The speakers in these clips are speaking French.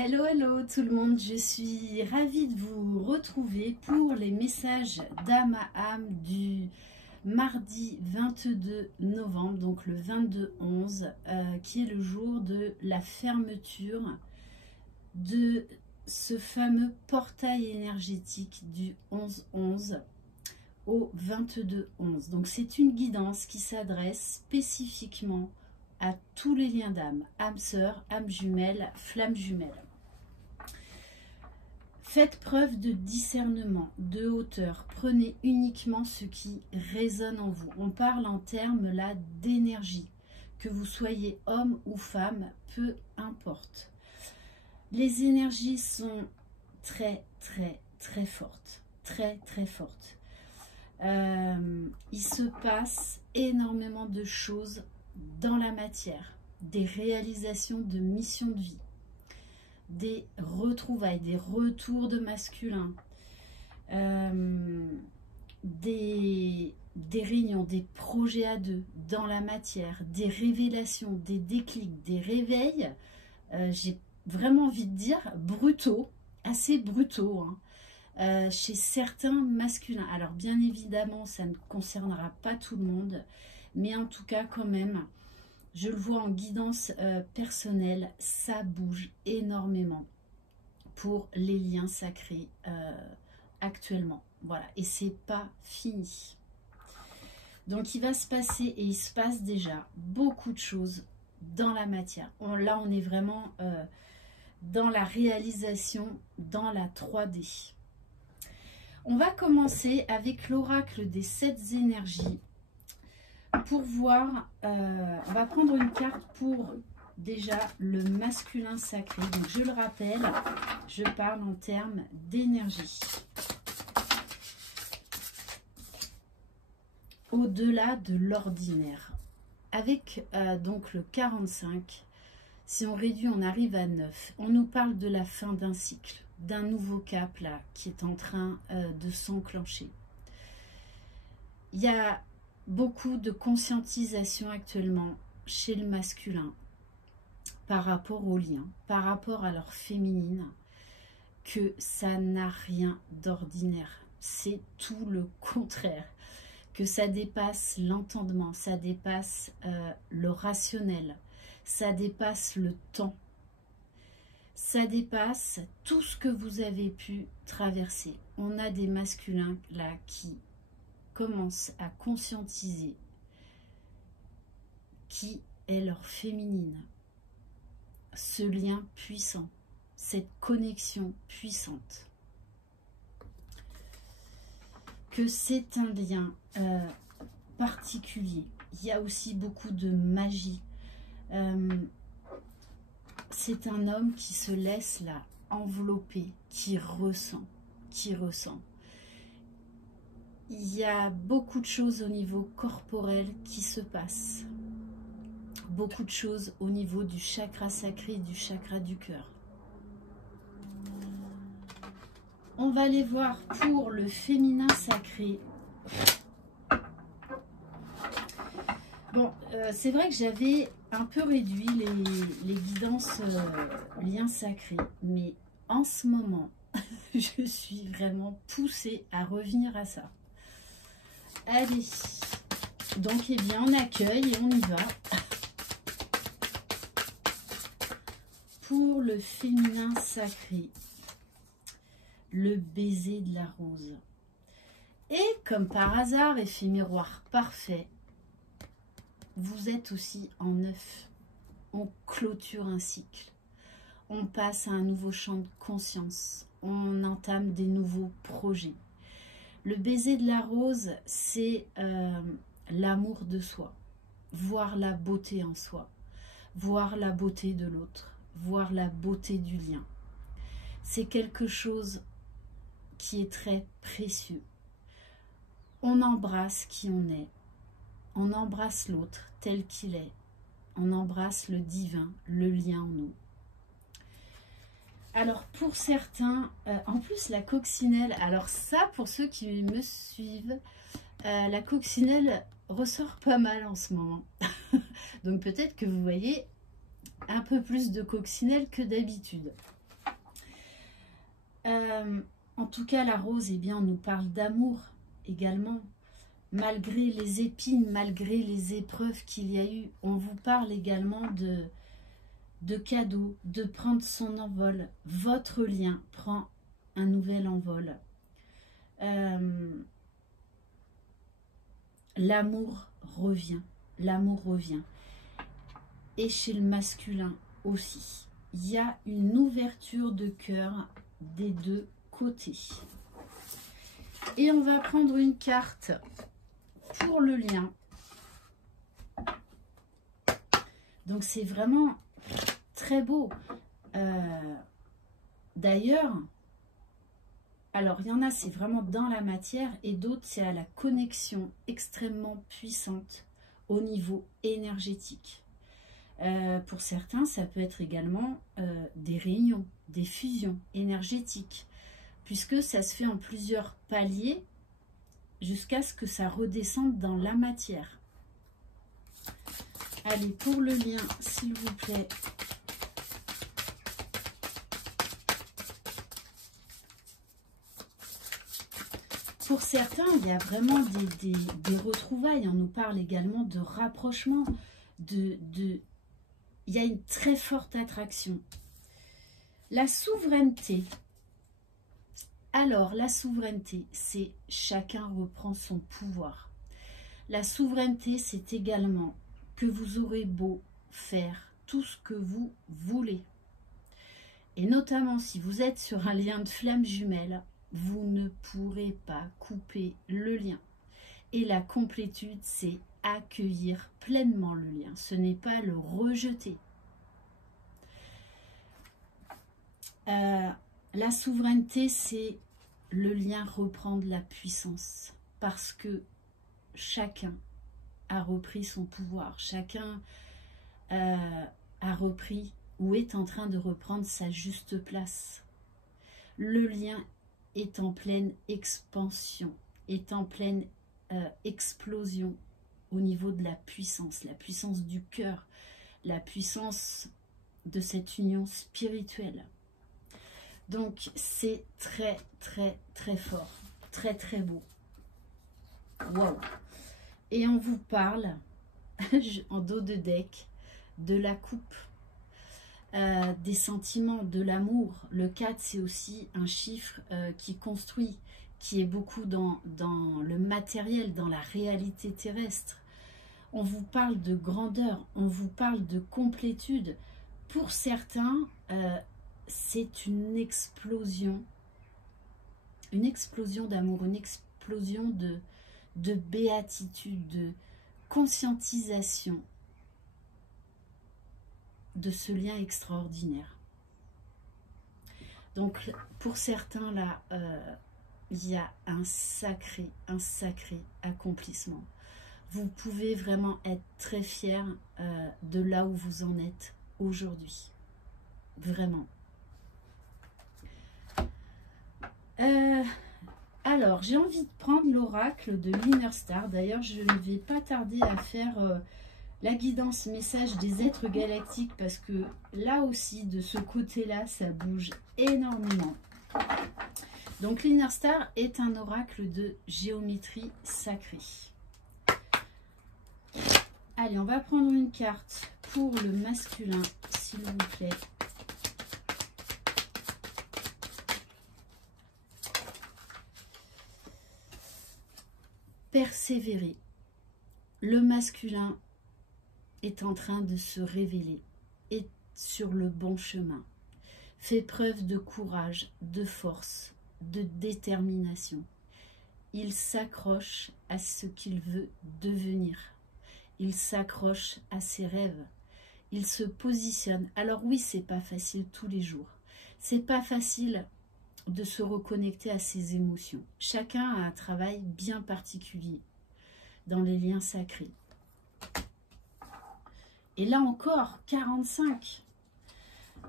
Hello, hello tout le monde, je suis ravie de vous retrouver pour les messages d'âme à âme du mardi 22 novembre, donc le 22-11, qui est le jour de la fermeture de ce fameux portail énergétique du 11-11 au 22-11. Donc c'est une guidance qui s'adresse spécifiquement à tous les liens d'âme, âme sœur, âme jumelle, flamme jumelle. Faites preuve de discernement, de hauteur. Prenez uniquement ce qui résonne en vous. On parle en termes là d'énergie. Que vous soyez homme ou femme, peu importe. Les énergies sont très fortes. Très fortes. Il se passe énormément de choses dans la matière. Des réalisations de missions de vie. Des retrouvailles, des retours de masculin, des réunions, des projets à deux dans la matière, des révélations, des déclics, des réveils, j'ai vraiment envie de dire brutaux, assez brutaux, hein, chez certains masculins. Alors bien évidemment, ça ne concernera pas tout le monde, mais en tout cas quand même, je le vois en guidance personnelle, ça bouge énormément pour les liens sacrés actuellement. Voilà, et c'est pas fini. Donc il va se passer, et il se passe déjà beaucoup de choses dans la matière. Là, on est vraiment dans la réalisation, dans la 3D. On va commencer avec l'oracle des 7 énergies. Pour voir, on va prendre une carte pour déjà le masculin sacré. Donc je le rappelle, je parle en termes d'énergie. Au-delà de l'ordinaire. Avec donc le 45, si on réduit, on arrive à 9. On nous parle de la fin d'un cycle, d'un nouveau cap là qui est en train de s'enclencher. Il y a beaucoup de conscientisation actuellement chez le masculin par rapport aux liens, par rapport à leur féminine, que ça n'a rien d'ordinaire. C'est tout le contraire. Que ça dépasse l'entendement, ça dépasse le rationnel, ça dépasse le temps, ça dépasse tout ce que vous avez pu traverser. On a des masculins là qui commencent à conscientiser qui est leur féminine, ce lien puissant, cette connexion puissante, que c'est un lien particulier. Il y a aussi beaucoup de magie. C'est un homme qui se laisse là envelopper, qui ressent. Il y a beaucoup de choses au niveau corporel qui se passent. Beaucoup de choses au niveau du chakra sacré, du chakra du cœur. On va aller voir pour le féminin sacré. Bon, c'est vrai que j'avais un peu réduit les guidances liens sacrés, mais en ce moment, je suis vraiment poussée à revenir à ça. Allez, donc eh bien on accueille et on y va. Pour le féminin sacré, le baiser de la rose. Et comme par hasard, effet miroir parfait, vous êtes aussi en 9. On clôture un cycle. On passe à un nouveau champ de conscience. On entame des nouveaux projets. Le baiser de la rose, c'est l'amour de soi. Voir la beauté en soi. Voir la beauté de l'autre. Voir la beauté du lien. C'est quelque chose qui est très précieux. On embrasse qui on est. On embrasse l'autre tel qu'il est. On embrasse le divin, le lien en nous. Alors pour certains, en plus la coccinelle, alors ça pour ceux qui me suivent, la coccinelle ressort pas mal en ce moment. Donc peut-être que vous voyez un peu plus de coccinelle que d'habitude. En tout cas, la rose, eh bien, on nous parle d'amour également. Malgré les épines, malgré les épreuves qu'il y a eu, on vous parle également de cadeaux, de prendre son envol. Votre lien prend un nouvel envol. L'amour revient. L'amour revient. Et chez le masculin aussi. Il y a une ouverture de cœur des deux côtés. Et on va prendre une carte pour le lien. Donc c'est vraiment très beau. D'ailleurs, alors il y en a c'est vraiment dans la matière et d'autres c'est à la connexion extrêmement puissante au niveau énergétique. Pour certains ça peut être également des réunions, des fusions énergétiques, puisque ça se fait en plusieurs paliers jusqu'à ce que ça redescende dans la matière. Allez, pour le lien, s'il vous plaît. Pour certains, il y a vraiment des retrouvailles. On nous parle également de rapprochement, il y a une très forte attraction. La souveraineté. Alors, la souveraineté, c'est chacun reprend son pouvoir. La souveraineté, c'est également que vous aurez beau faire tout ce que vous voulez. Et notamment, si vous êtes sur un lien de flamme jumelle, vous ne pourrez pas couper le lien. Et la complétude, c'est accueillir pleinement le lien. Ce n'est pas le rejeter. La souveraineté, c'est le lien reprendre la puissance. Parce que chacun a repris son pouvoir. Chacun a repris ou est en train de reprendre sa juste place. Le lien est en pleine expansion, est en pleine explosion au niveau de la puissance du cœur, la puissance de cette union spirituelle. Donc c'est très très très fort, très très beau. Waouh! Et on vous parle en dos de deck de la coupe, des sentiments, de l'amour. Le 4, c'est aussi un chiffre qui construit, qui est beaucoup dans le matériel, dans la réalité terrestre. On vous parle de grandeur, on vous parle de complétude. Pour certains, c'est une explosion d'amour, une explosion de béatitude, de conscientisation de ce lien extraordinaire. Donc pour certains là, il y a un sacré accomplissement. Vous pouvez vraiment être très fiers de là où vous en êtes aujourd'hui. Vraiment. Alors, j'ai envie de prendre l'oracle de l'Inner Star. D'ailleurs, je ne vais pas tarder à faire la guidance message des êtres galactiques parce que là aussi, de ce côté-là, ça bouge énormément. Donc, l'Inner Star est un oracle de géométrie sacrée. Allez, on va prendre une carte pour le masculin, s'il vous plaît. Persévérer. Le masculin est en train de se révéler, est sur le bon chemin, fait preuve de courage, de force, de détermination. Il s'accroche à ce qu'il veut devenir. Il s'accroche à ses rêves. Il se positionne. Alors oui, c'est pas facile tous les jours. C'est pas facile de se reconnecter à ses émotions. Chacun a un travail bien particulier dans les liens sacrés. Et là encore, 45.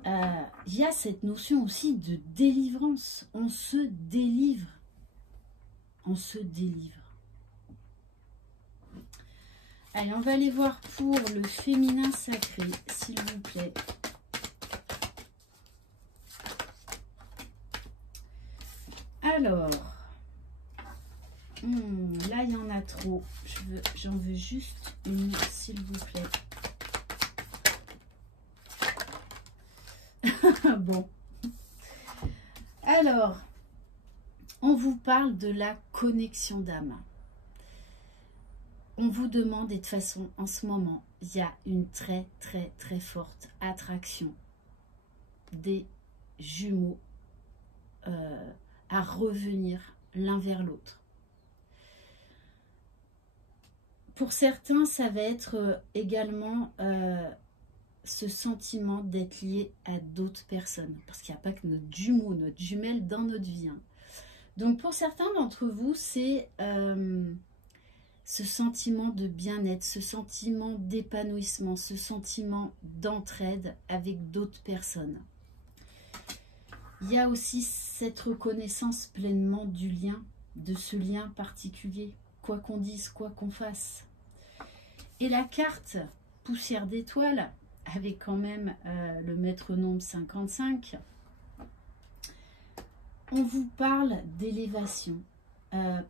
Il y a cette notion aussi de délivrance. On se délivre. On se délivre. Allez, on va aller voir pour le féminin sacré, s'il vous plaît. Alors, là, il y en a trop. J'en veux juste une, s'il vous plaît. Bon. Alors, on vous parle de la connexion d'âme. On vous demande, et de toute façon, en ce moment, il y a une très, très, très forte attraction des jumeaux à revenir l'un vers l'autre. Pour certains, ça va être également ce sentiment d'être lié à d'autres personnes. Parce qu'il n'y a pas que notre jumeau, notre jumelle dans notre vie. Hein. Donc pour certains d'entre vous, c'est ce sentiment de bien-être, ce sentiment d'épanouissement, ce sentiment d'entraide avec d'autres personnes. Il y a aussi cette reconnaissance pleinement du lien, de ce lien particulier, quoi qu'on dise, quoi qu'on fasse. Et la carte poussière d'étoiles, avec quand même le maître nombre 55, on vous parle d'élévation.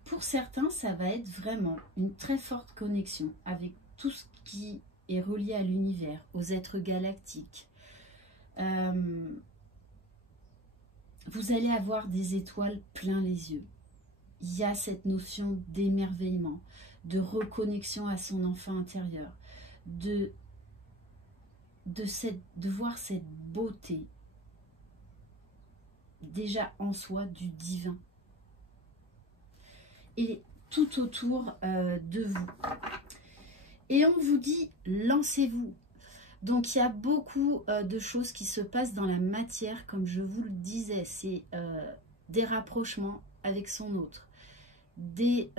Pour certains, ça va être vraiment une très forte connexion avec tout ce qui est relié à l'univers, aux êtres galactiques. Vous allez avoir des étoiles plein les yeux. Il y a cette notion d'émerveillement, de reconnexion à son enfant intérieur, de voir cette beauté déjà en soi du divin. Et tout autour de vous. Et on vous dit, lancez-vous. Donc il y a beaucoup de choses qui se passent dans la matière, comme je vous le disais. C'est des rapprochements avec son autre, des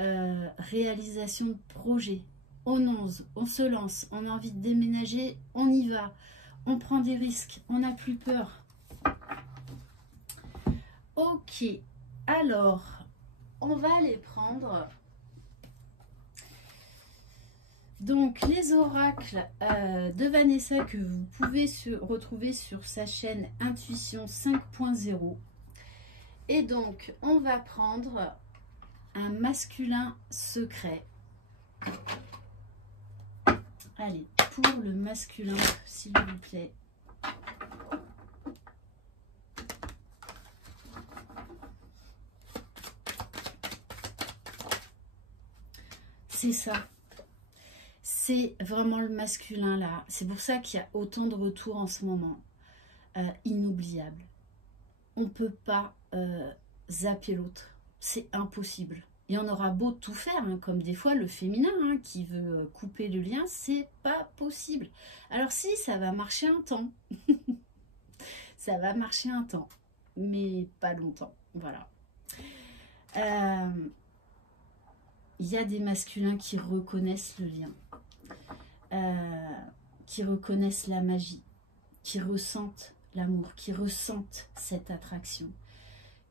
réalisations de projets. On ose, on se lance, on a envie de déménager, on y va. On prend des risques, on n'a plus peur. Ok, alors, on va aller prendre... Donc, les oracles de Vanessa que vous pouvez retrouver sur sa chaîne Intuition 5.0. Et donc, on va prendre un masculin secret. Allez, pour le masculin, s'il vous plaît. C'est ça. C'est vraiment le masculin là. C'est pour ça qu'il y a autant de retours en ce moment. Inoubliable. On ne peut pas zapper l'autre. C'est impossible. Et on aura beau tout faire, hein, comme des fois le féminin hein, qui veut couper le lien, c'est pas possible. Alors si, ça va marcher un temps. Ça va marcher un temps. Mais pas longtemps. Voilà. Il y a des masculins qui reconnaissent le lien. Qui reconnaissent la magie, qui ressentent l'amour, qui ressentent cette attraction,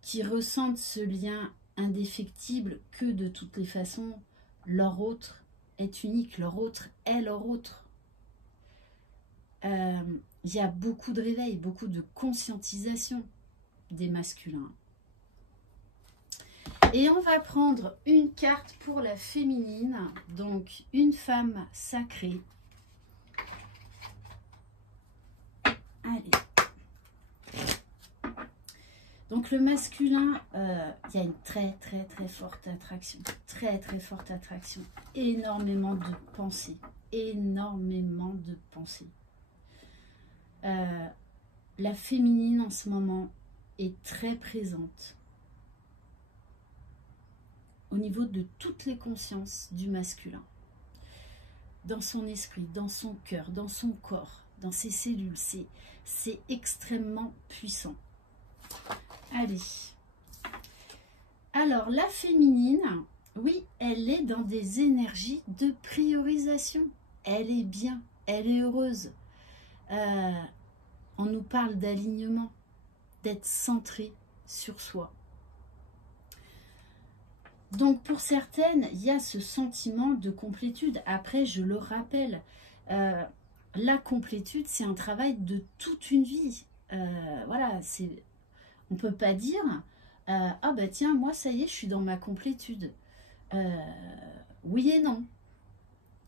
qui ressentent ce lien indéfectible que de toutes les façons, leur autre est unique, leur autre est leur autre. Il y a beaucoup de réveil, beaucoup de conscientisation des masculins. Et on va prendre une carte pour la féminine, donc une femme sacrée. Allez. Donc le masculin, il y a une très très très forte attraction. Très très forte attraction. Énormément de pensées. Énormément de pensées. La féminine en ce moment est très présente au niveau de toutes les consciences du masculin. Dans son esprit, dans son cœur, dans son corps, dans ses cellules. C'est extrêmement puissant. Allez. Alors, la féminine, oui, elle est dans des énergies de priorisation. Elle est bien, elle est heureuse. On nous parle d'alignement, d'être centré sur soi. Donc pour certaines, il y a ce sentiment de complétude. Après, je le rappelle, la complétude, c'est un travail de toute une vie. Voilà, on ne peut pas dire ah bah tiens, moi ça y est, je suis dans ma complétude. Oui et non.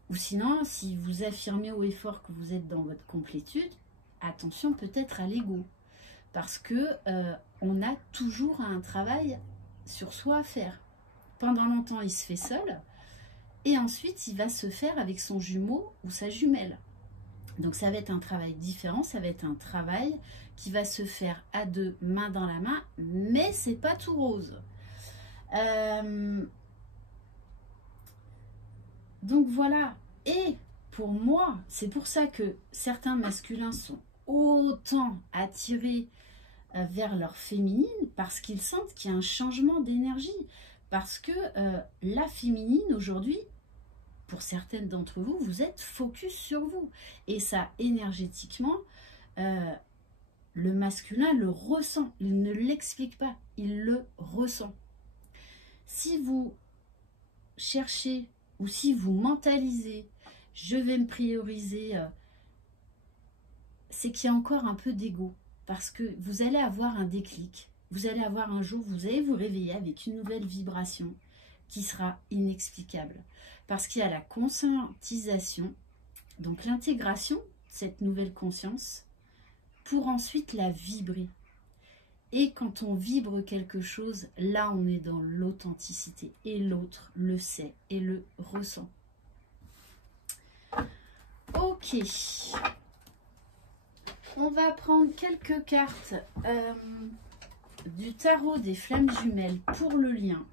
Ou sinon, si vous affirmez haut et fort que vous êtes dans votre complétude, attention peut-être à l'ego. Parce que on a toujours un travail sur soi à faire. Pendant longtemps, il se fait seul. Et ensuite, il va se faire avec son jumeau ou sa jumelle. Donc ça va être un travail différent, ça va être un travail qui va se faire à deux, main dans la main, mais c'est pas tout rose. Donc voilà. Et pour moi, c'est pour ça que certains masculins sont autant attirés vers leur féminine, parce qu'ils sentent qu'il y a un changement d'énergie. Parce que la féminine aujourd'hui, pour certaines d'entre vous, vous êtes focus sur vous. Et ça, énergétiquement, le masculin le ressent. Il ne l'explique pas, il le ressent. Si vous cherchez ou si vous mentalisez, je vais me prioriser, c'est qu'il y a encore un peu d'ego. Parce que vous allez avoir un déclic. Vous allez avoir un jour, vous allez vous réveiller avec une nouvelle vibration qui sera inexplicable. Parce qu'il y a la conscientisation, donc l'intégration de cette nouvelle conscience, pour ensuite la vibrer. Et quand on vibre quelque chose, là on est dans l'authenticité. Et l'autre le sait et le ressent. Ok. On va prendre quelques cartes du tarot des flammes jumelles pour le lien.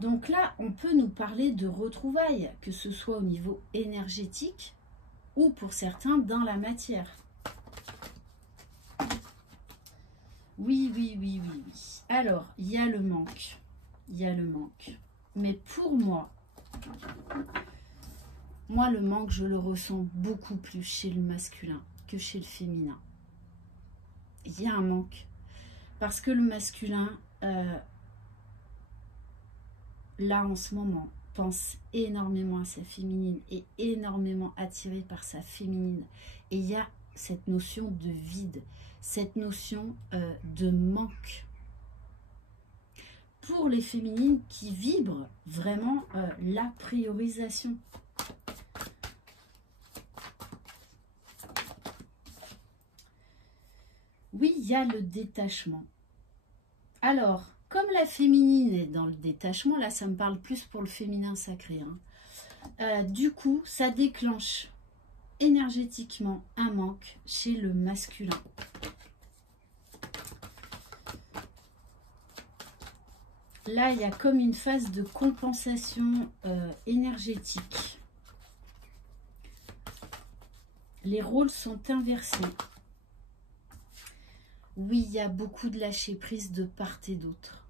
Donc là, on peut nous parler de retrouvailles, que ce soit au niveau énergétique ou pour certains dans la matière. Oui, oui, oui, oui, oui. Alors, il y a le manque. Il y a le manque. Mais pour moi, le manque, je le ressens beaucoup plus chez le masculin que chez le féminin. Il y a un manque. Parce que le masculin, là en ce moment, pense énormément à sa féminine et énormément attiré par sa féminine. Et il y a cette notion de vide, cette notion de manque. Pour les féminines qui vibrent vraiment la priorisation. Oui, il y a le détachement. Alors, comme la féminine est dans le détachement, là ça me parle plus pour le féminin sacré. Hein. Du coup, ça déclenche énergétiquement un manque chez le masculin. Là, il y a comme une phase de compensation énergétique. Les rôles sont inversés. Oui, il y a beaucoup de lâcher prise de part et d'autre.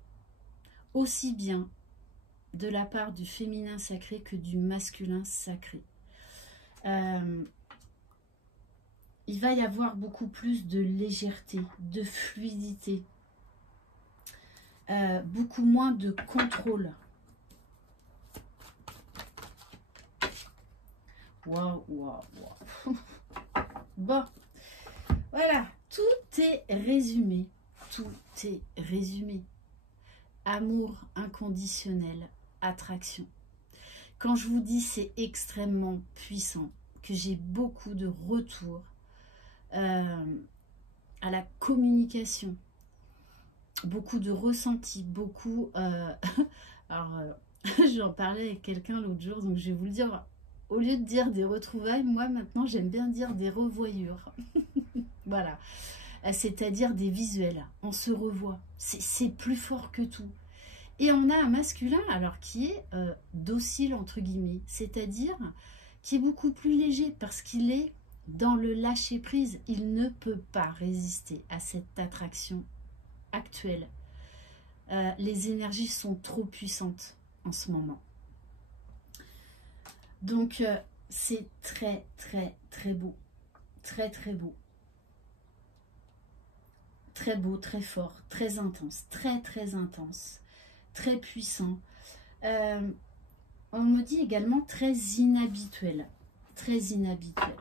Aussi bien de la part du féminin sacré que du masculin sacré. Il va y avoir beaucoup plus de légèreté, de fluidité. Beaucoup moins de contrôle. Waouh, waouh, waouh. Bon, voilà, tout est résumé. Tout est résumé. Amour inconditionnel, attraction. Quand je vous dis c'est extrêmement puissant, que j'ai beaucoup de retours à la communication, beaucoup de ressentis, beaucoup... alors, j'en parlais avec quelqu'un l'autre jour, donc je vais vous le dire, au lieu de dire des retrouvailles, moi maintenant j'aime bien dire des revoyures. Voilà, c'est-à-dire des visuels, on se revoit, c'est plus fort que tout. Et on a un masculin, alors qui est docile entre guillemets, c'est-à-dire qui est beaucoup plus léger, parce qu'il est dans le lâcher-prise, il ne peut pas résister à cette attraction actuelle. Les énergies sont trop puissantes en ce moment. Donc c'est très très très beau, très très beau, très beau, très fort, très intense, très très intense, très puissant. On me dit également très inhabituel. Très inhabituel.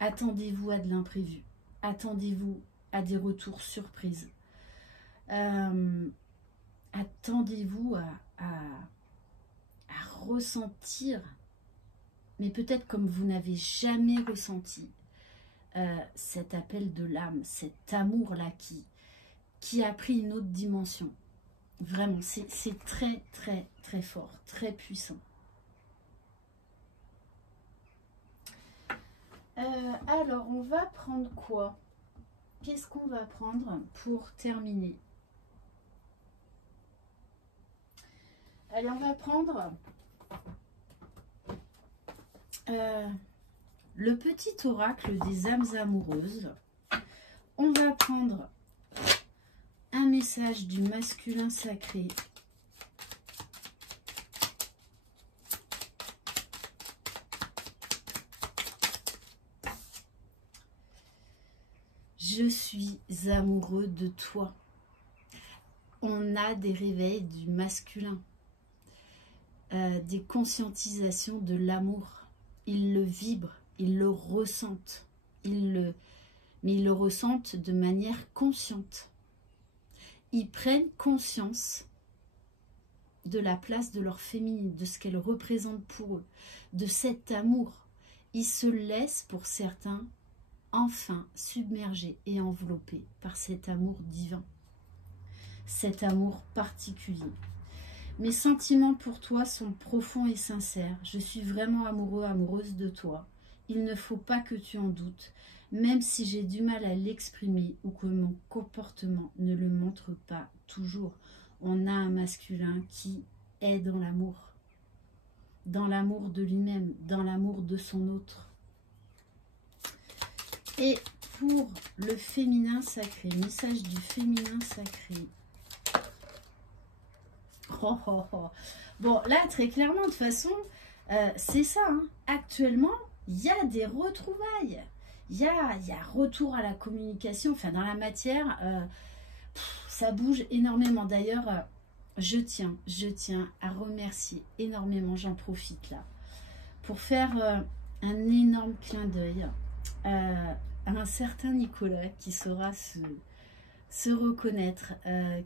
Attendez-vous à de l'imprévu. Attendez-vous à des retours surprises. Attendez-vous à ressentir, mais peut-être comme vous n'avez jamais ressenti, cet appel de l'âme, cet amour-là qui a pris une autre dimension. Vraiment, c'est très, très, très fort, très puissant. Alors, on va prendre quoi? Qu'est-ce qu'on va prendre pour terminer? Allez, on va prendre le petit oracle des âmes amoureuses. On va prendre un message du masculin sacré. Je suis amoureux de toi. On a des réveils du masculin, des conscientisations de l'amour. Ils le vibrent, ils le ressentent, mais ils le ressentent de manière consciente. Ils prennent conscience de la place de leur féminine, de ce qu'elle représente pour eux, de cet amour. Ils se laissent, pour certains, enfin submergés et enveloppés par cet amour divin, cet amour particulier. Mes sentiments pour toi sont profonds et sincères. Je suis vraiment amoureux, amoureuse de toi. Il ne faut pas que tu en doutes, même si j'ai du mal à l'exprimer ou que mon comportement ne le montre pas toujours. On a un masculin qui est dans l'amour de lui-même, dans l'amour de son autre. Et pour le féminin sacré, message du féminin sacré. Oh, oh, oh. Bon, là, très clairement, de toute façon, c'est ça. Hein. Actuellement, il y a des retrouvailles. Il y a retour à la communication. Enfin, dans la matière, ça bouge énormément. D'ailleurs, je tiens à remercier énormément, j'en profite là, pour faire un énorme clin d'œil à un certain Nicolas qui saura se reconnaître,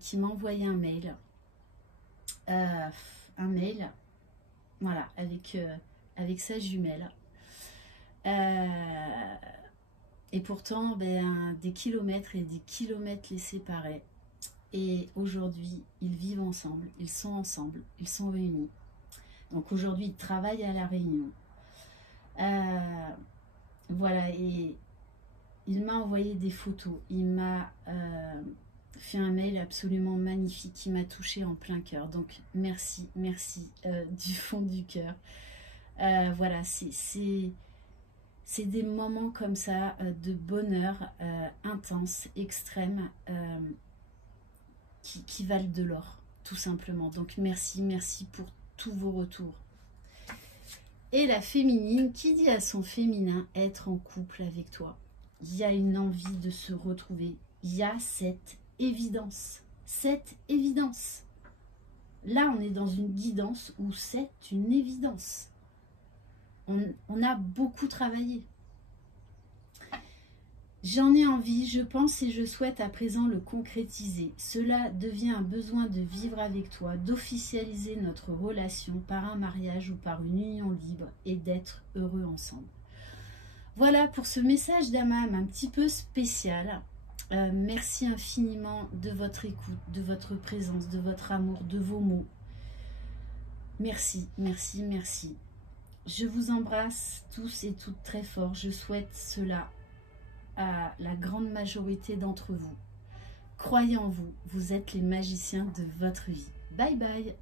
qui m'a envoyé un mail, voilà, avec sa jumelle, et pourtant des kilomètres et des kilomètres les séparaient, et aujourd'hui ils vivent ensemble, ils sont ensemble, ils sont réunis. Donc aujourd'hui ils travaillent à la Réunion. Voilà, et il m'a envoyé des photos, il m'a fait un mail absolument magnifique qui m'a touchée en plein cœur. Donc merci du fond du cœur. Voilà, c'est des moments comme ça de bonheur intense, extrême, qui valent de l'or, tout simplement. Donc merci pour tous vos retours. Et la féminine qui dit à son féminin être en couple avec toi. Il y a une envie de se retrouver. Il y a cette évidence. Là, on est dans une guidance où c'est une évidence. On a beaucoup travaillé. J'en ai envie, je pense et je souhaite à présent le concrétiser. Cela devient un besoin de vivre avec toi, d'officialiser notre relation par un mariage ou par une union libre et d'être heureux ensemble. Voilà pour ce message d'Amam un petit peu spécial. Merci infiniment de votre écoute, de votre présence, de votre amour, de vos mots. Merci. Je vous embrasse tous et toutes très fort. Je souhaite cela à la grande majorité d'entre vous. Croyez en vous, vous êtes les magiciens de votre vie. Bye bye.